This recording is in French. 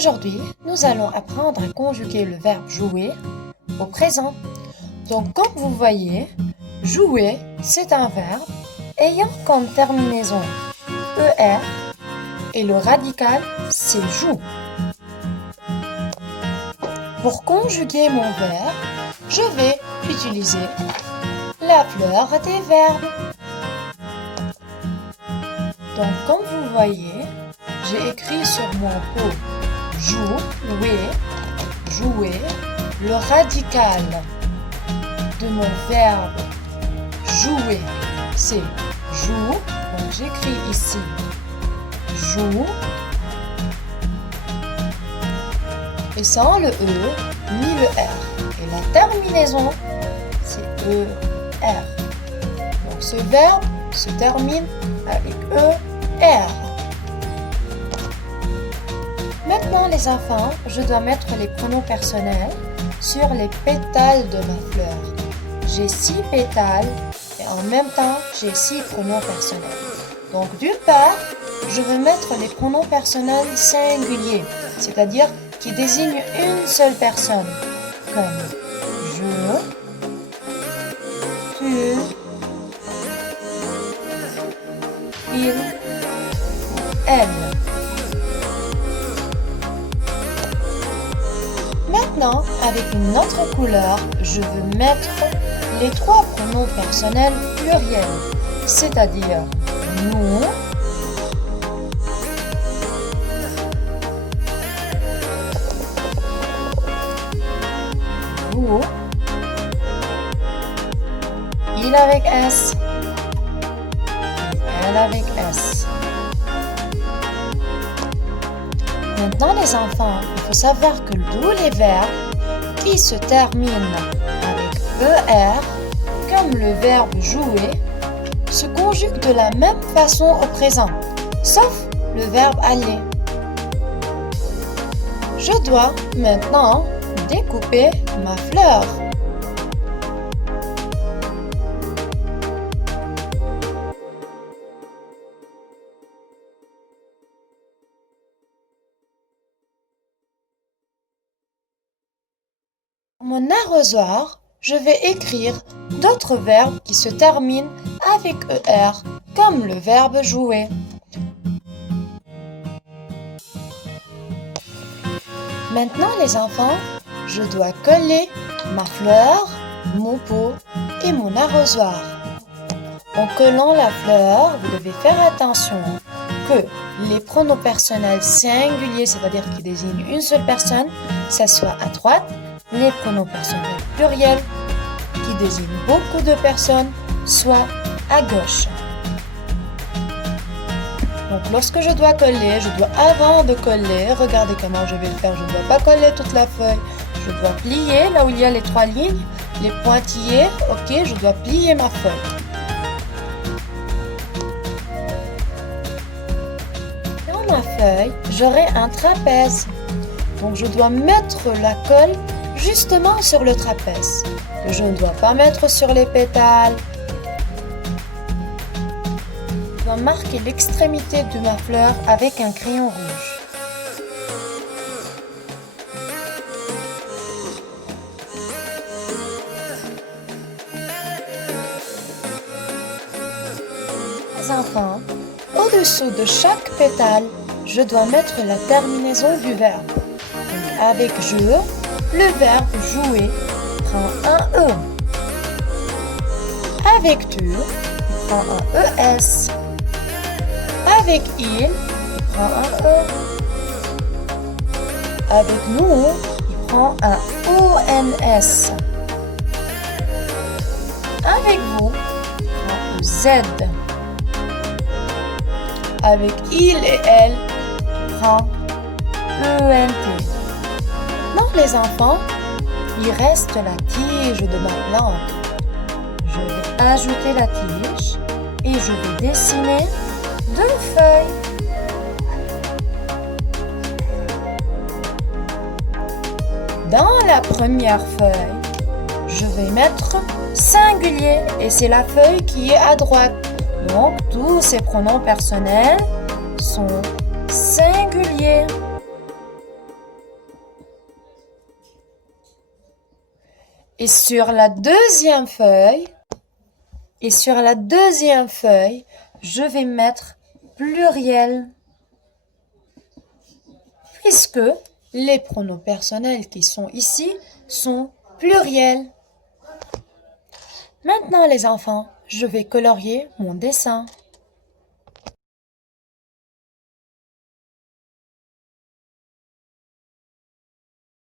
Aujourd'hui, nous allons apprendre à conjuguer le verbe jouer au présent. Donc, comme vous voyez, jouer, c'est un verbe ayant comme terminaison ER et le radical, c'est joue. Pour conjuguer mon verbe, je vais utiliser la fleur des verbes. Donc, comme vous voyez, j'ai écrit sur mon pot jouer, le radical de mon verbe jouer, c'est joue. Donc, j'écris ici joue. Et sans le E ni le R. Et la terminaison, c'est ER. Donc, ce verbe se termine avec ER. Maintenant, les enfants, je dois mettre les pronoms personnels sur les pétales de ma fleur. J'ai 6 pétales et en même temps, j'ai 6 pronoms personnels. Donc, d'une part, je vais mettre les pronoms personnels singuliers, c'est-à-dire qui désignent une seule personne, comme je, tu, il, elle. Maintenant, avec une autre couleur, je veux mettre les 3 pronoms personnels pluriels, c'est-à-dire nous, vous, il avec S, elle avec S. Maintenant les enfants, il faut savoir que tous les verbes qui se terminent avec ER, comme le verbe jouer, se conjuguent de la même façon au présent, sauf le verbe aller. Je dois maintenant découper ma fleur. Mon arrosoir, je vais écrire d'autres verbes qui se terminent avec ER, comme le verbe jouer. Maintenant les enfants, je dois coller ma fleur, mon pot et mon arrosoir. En collant la fleur, vous devez faire attention que les pronoms personnels singuliers, c'est-à-dire qui désignent une seule personne, s'assoient à droite. Les pronoms personnels pluriels, qui désignent beaucoup de personnes, soient à gauche. Donc, lorsque je dois coller, avant de coller, regardez comment je vais le faire. Je ne dois pas coller toute la feuille. Je dois plier là où il y a les 3 lignes, les pointillés. Ok, je dois plier ma feuille. Dans ma feuille, j'aurai un trapèze. Donc, je dois mettre la colle justement sur le trapèze, que je ne dois pas mettre sur les pétales. Je dois marquer l'extrémité de ma fleur avec un crayon rouge. Les enfants, au-dessous de chaque pétale, je dois mettre la terminaison du verbe. Donc avec je, le verbe jouer prend un E. Avec tu, il prend un ES. Avec il prend un E. Avec nous, il prend un ONS. Avec vous, il prend un Z. Avec il et elle, il prend ENT. Non, les enfants, il reste la tige de ma plante. Je vais ajouter la tige et je vais dessiner 2 feuilles. Dans la première feuille, je vais mettre singulier et c'est la feuille qui est à droite. Donc, tous ces pronoms personnels sont singuliers. Et sur la deuxième feuille, je vais mettre pluriel. Puisque les pronoms personnels qui sont ici sont pluriels. Maintenant les enfants, je vais colorier mon dessin.